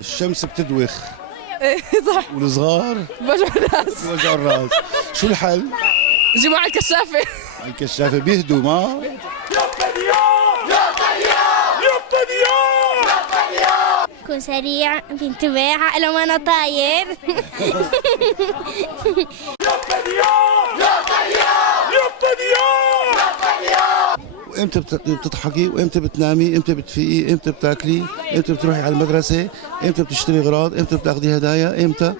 الشمس بتدوخ ايه صح. والصغار بوجع الراس. بوجع الراس. شو الحل؟ جيبوا على الكشافة. على الكشافة بيهدوا ما؟ كون سريع بينتبه عقله ما انا طاير. وامتى بتضحكي وامتى بتنامي، امتى بتفيقي، امتى بتاكلي، امتى بتروحي على المدرسة، امتى بتشتري اغراض، امتى بتاخذي هدايا، امتى؟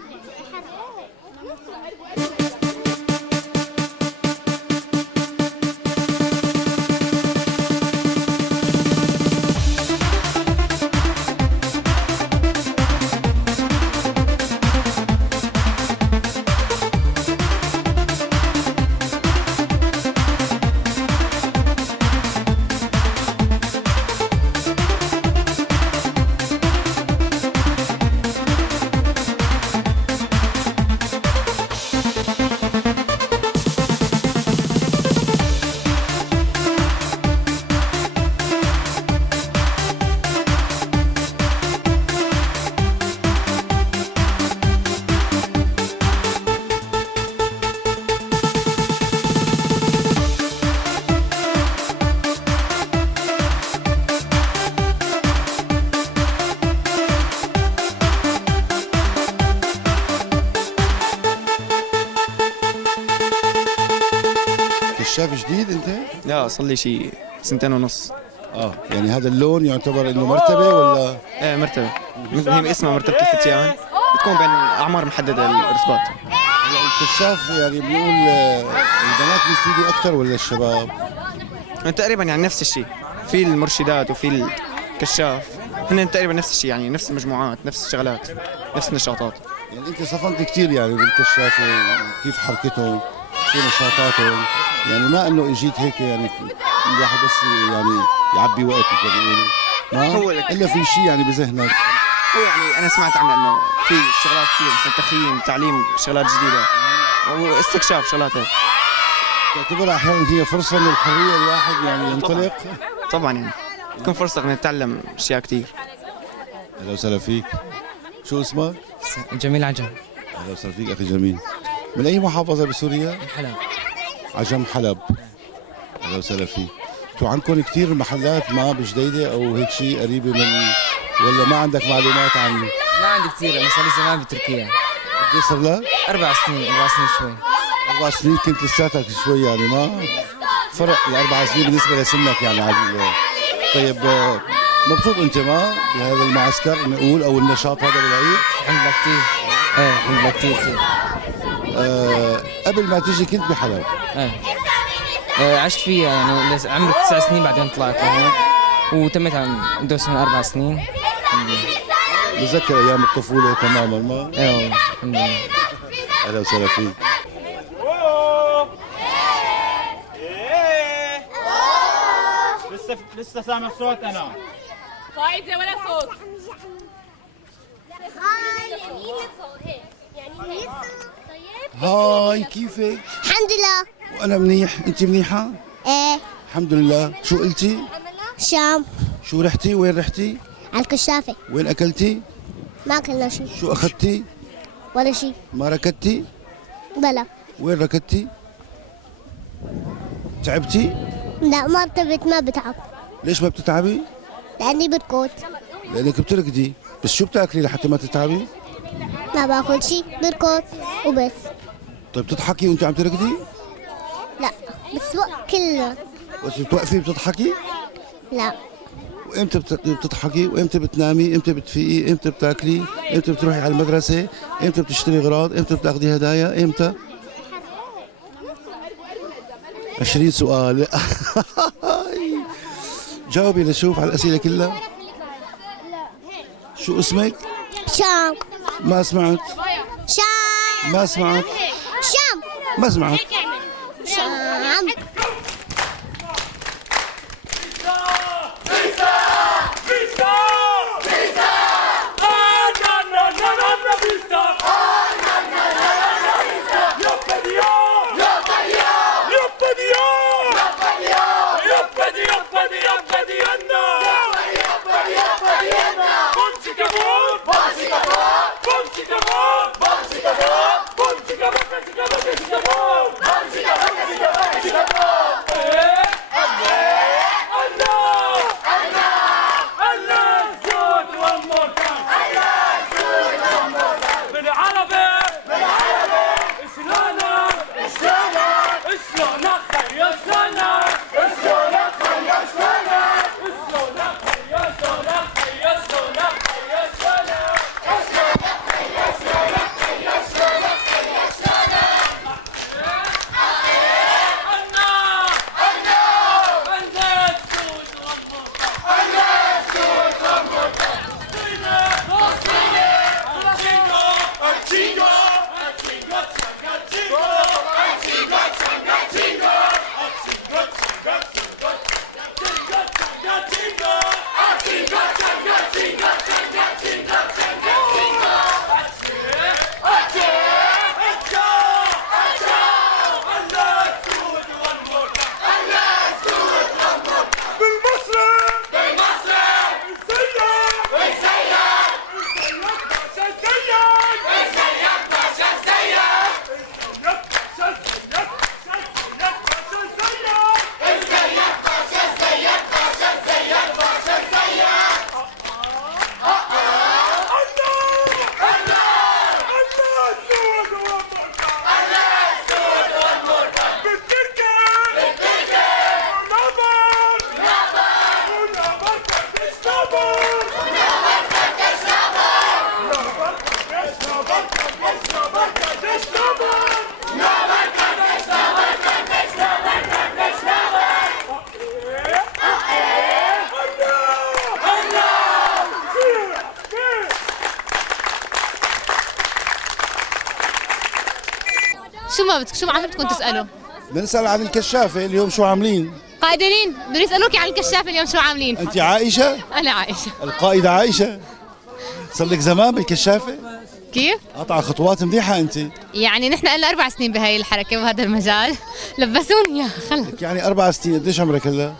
كشاف جديد انت؟ لا صار لي شيء سنتين ونص. يعني هذا اللون يعتبر انه مرتبة ولا؟ ايه مرتبة، هي اسمها مرتبة الفتيان، بتكون بين اعمار محددة الارتباط. الكشاف يعني بنقول البنات بيفيدوا اكثر ولا الشباب؟ تقريبا يعني نفس الشيء، في المرشدات وفي الكشاف، هن تقريبا نفس الشيء، يعني نفس المجموعات، نفس الشغلات، نفس النشاطات. يعني انت صفنت كثير يعني بالكشافة وكيف حركتهم، شو نشاطاتهم، يعني ما انه اجيت هيك يعني الواحد بس يعني يعبي وقت كما بيقولوا، ما هو الا في شيء يعني بذهنك. هو يعني انا سمعت عنه انه في شغلات كثير مثل تخييم، تعليم شغلات جديدة واستكشاف شغلات هيك. تعتبرها احيانا هي فرصة من الحرية الواحد يعني ينطلق؟ طبعا يعني تكون فرصة انك نتعلم اشياء كثير. اهلا وسهلا فيك. شو اسمك؟ جميل عجم. اهلا وسهلا فيك اخي جميل. من اي محافظة بسوريا؟ حلب. عجم حلب. اهلا وسهلا فيك. انتوا عندكم كثير محلات ما بجديدة او هيك شيء قريبة من، ولا ما عندك معلومات عنه؟ ما عندي كثير، انا صار لي زمان بتركيا. قد صار لك؟ 4 سنين، 4 سنين شوي. 4 سنين كنت لساتك شوي يعني ما فرق الاربع سنين بالنسبه لسنك يعني طيب مبسوط انت ما بهذا المعسكر نقول او النشاط هذا بالعيد؟ الحمد لله كثير. ايه الحمد لله كثير. قبل ما تيجي كنت بحلب؟ عشت فيها يعني عمري 9 سنين بعدين طلعت لهون وتميت عم ندرس هون 4 سنين. بتذكر ايام الطفوله تماما ما؟ ايه والله الحمد لله. اهلا وسهلا فيك. لسه سامع صوت انا. قاعدة ولا صوت. هاي كيفك؟ الحمد لله. وانا منيح، انت منيحه؟ ايه. الحمد لله. شو قلتي؟ شام. شو رحتي؟ وين رحتي؟ على الكشافة. وين اكلتي؟ ما اكلنا شيء. شو اخذتي؟ ولا شيء. ما ركضتي؟ بلا. وين ركضتي؟ تعبتي؟ لا ما ارتبت، ما بتعب. ليش ما بتتعبي؟ لاني بركض. لانك بتركضي، بس شو بتاكلي لحتى ما تتعبي؟ ما باكل شيء، بركض وبس. طيب بتضحكي وانت عم تركضي؟ لا بس وقت كله. بس بتوقفي بتضحكي؟ لا. وامتى بتضحكي وامتى بتنامي، امتى بتفيقي، امتى بتاكلي، امتى بتروحي على المدرسة، امتى بتشتري اغراض، امتى بتاخذي هدايا، امتى؟ 20 سؤال. جاوبي لشوف على الأسئلة كلها. شو اسمك؟ شام. ما سمعت. شام. ما سمعت. شام. ما سمعت. شام. Forza! شو ما بدكم تسالوا؟ بنسال عن الكشافه اليوم شو عاملين؟ قائدين بدهم يسالوكي عن الكشافه اليوم شو عاملين؟ انت عائشه؟ انا عايشه. القائده عائشه؟ صار لك زمان بالكشافه؟ كيف؟ قطع خطوات منيحه انت. يعني نحن لنا 4 سنين بهاي الحركه وهذا المجال. لبسوني اياها خلص. يعني 4 سنين، قديش عمرك هلا؟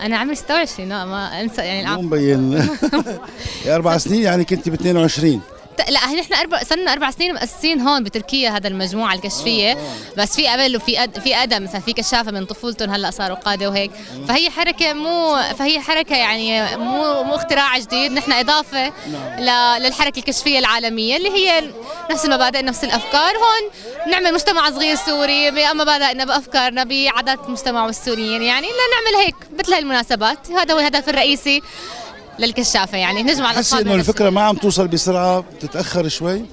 انا عمري 26 ما انسى يعني مو مبين. 4 سنين يعني كنت ب 22. لا نحن صرنا 4 سنين مؤسسين هون بتركيا هذا المجموعه الكشفيه. بس في قبل وفي ادم مثلا في كشافه من طفولتهم هلا صاروا قاده وهيك. فهي حركه يعني مو اختراع جديد. نحن اضافه للحركه الكشفيه العالميه اللي هي نفس المبادئ نفس الافكار. هون نعمل مجتمع صغير سوري بمبادئنا بافكارنا بعادات المجتمع والسوريين يعني نعمل هيك مثل هاي المناسبات. هذا هو الهدف الرئيسي للكشافه يعني نجمع حسي الاطفال. انه الفكره ما عم توصل بسرعه، بتتاخر شوي.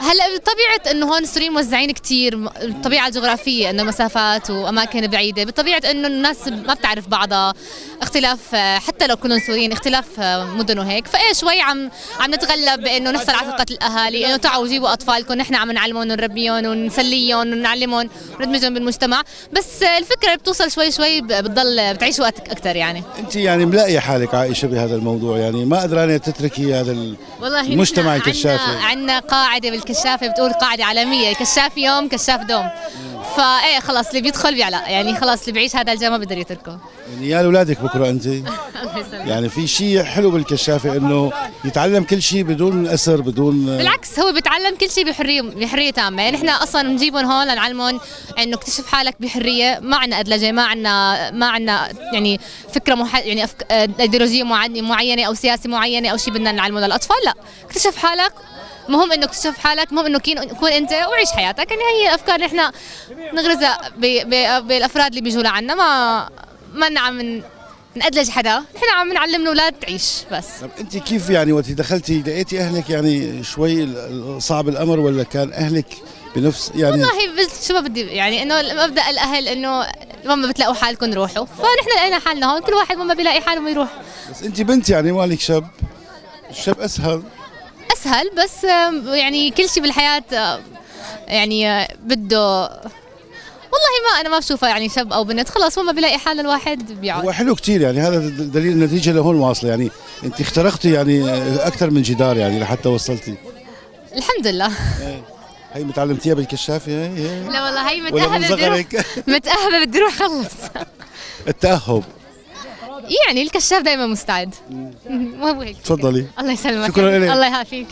هلا بطبيعه انه هون السوريين موزعين كثير، الطبيعه الجغرافيه انه مسافات واماكن بعيده، بطبيعه انه الناس ما بتعرف بعضها، اختلاف حتى لو كلهم سوريين اختلاف مدن وهيك، فايه شوي عم نتغلب بانه نحصل على ثقه الاهالي انه تعالوا جيبوا اطفالكم، نحن عم نعلمهم ونربيهم ونسليهم ونعلمهم وندمجهم بالمجتمع، بس الفكره بتوصل شوي شوي بتضل بتعيش وقت اكثر يعني. انت يعني ملاقيه حالك عائشه بهذا الموضوع، يعني ما قدرانه تتركي هذا المجتمع الكشافي؟ عندنا قاعده بالكشافه بتقول قاعده عالميه، كشاف يوم كشاف دوم. فايه خلاص اللي بيدخل بيعلق يعني، خلاص اللي بيعيش هذا الجو ما بقدر يتركه. يعني يا اولادك بكره انت يعني في شيء حلو بالكشافه انه يتعلم كل شيء بدون اسر بدون. بالعكس هو بيتعلم كل شيء بحريه تامه، يعني نحن اصلا بنجيبهم هون لنعلمهم انه اكتشف حالك بحريه، ما عندنا ادلجه، ما عندنا يعني فكره يعني ايديولوجيه معينه او سياسه معينه او شيء بدنا نعلمه للاطفال، لا اكتشف حالك، مهم انه تكتشف حالك، مهم انه تكون انت وعيش حياتك. يعني هي الافكار نحن نغرزها بالافراد اللي بيجوا لعنا، ما عم نأدلج حدا، نحن عم نعلم الاولاد تعيش بس. طب انت كيف يعني وقت دخلتي لقيتي اهلك يعني شوي صعب الامر، ولا كان اهلك بنفس يعني؟ والله شو ما بدي يعني انه مبدا الاهل انه لما بتلاقوا حالكم روحوا، فنحن لقينا حالنا هون، كل واحد لما بيلاقي حاله يروح. بس انت بنت يعني مالك شاب، الشاب اسهل بس يعني كل شيء بالحياه يعني بده، والله انا ما بشوفها يعني شاب او بنت، خلاص وما بيلاقي حال الواحد بيقعد. هو حلو كثير يعني، هذا دليل النتيجه لهون واصله يعني، انت اخترقتي يعني اكثر من جدار يعني لحتى وصلتي. الحمد لله. هي متعلمتيها بالكشافه هي؟ لا والله هي متأهبة بدي اروح خلص. التأهب يعني الكشاف دائما مستعد. مو هيك. تفضلي. الله يسلمك. شكرا لك. الله يعافيك.